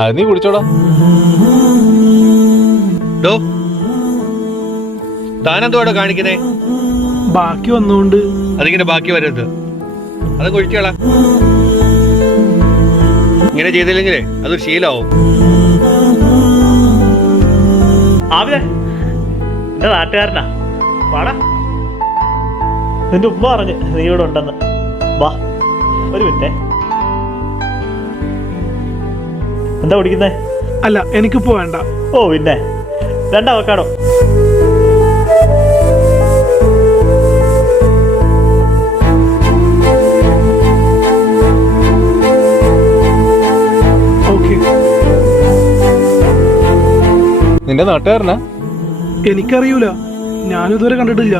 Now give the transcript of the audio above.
അത് നീ കുടിച്ചോടാ. താനെന്തോടെ കാണിക്കുന്നേ? ബാക്കി വന്നോണ്ട്. അതിങ്ങനെ ബാക്കി വരരുത്, അത് കുഴിച്ചോളാം. ഇങ്ങനെ ചെയ്തില്ലെങ്കിലേ അതൊരു ശീലമാവും. എന്റെ നാട്ടുകാരനാ, വാടാ. നിന്റെ ഉമ്മ പറഞ്ഞു നീ ഇവിടെ ഉണ്ടെന്ന്. വാ ഒരു മിനിറ്റേ. എന്താ കുടിക്കുന്നേ? അല്ല, എനിക്കിപ്പോ വേണ്ട. ഓ പിന്നെ, 2 അവക്കാടോ. നിന്റെ നാട്ടുകാരനാ? എനിക്കറിയൂല, ഞാനിതുവരെ കണ്ടിട്ടില്ല.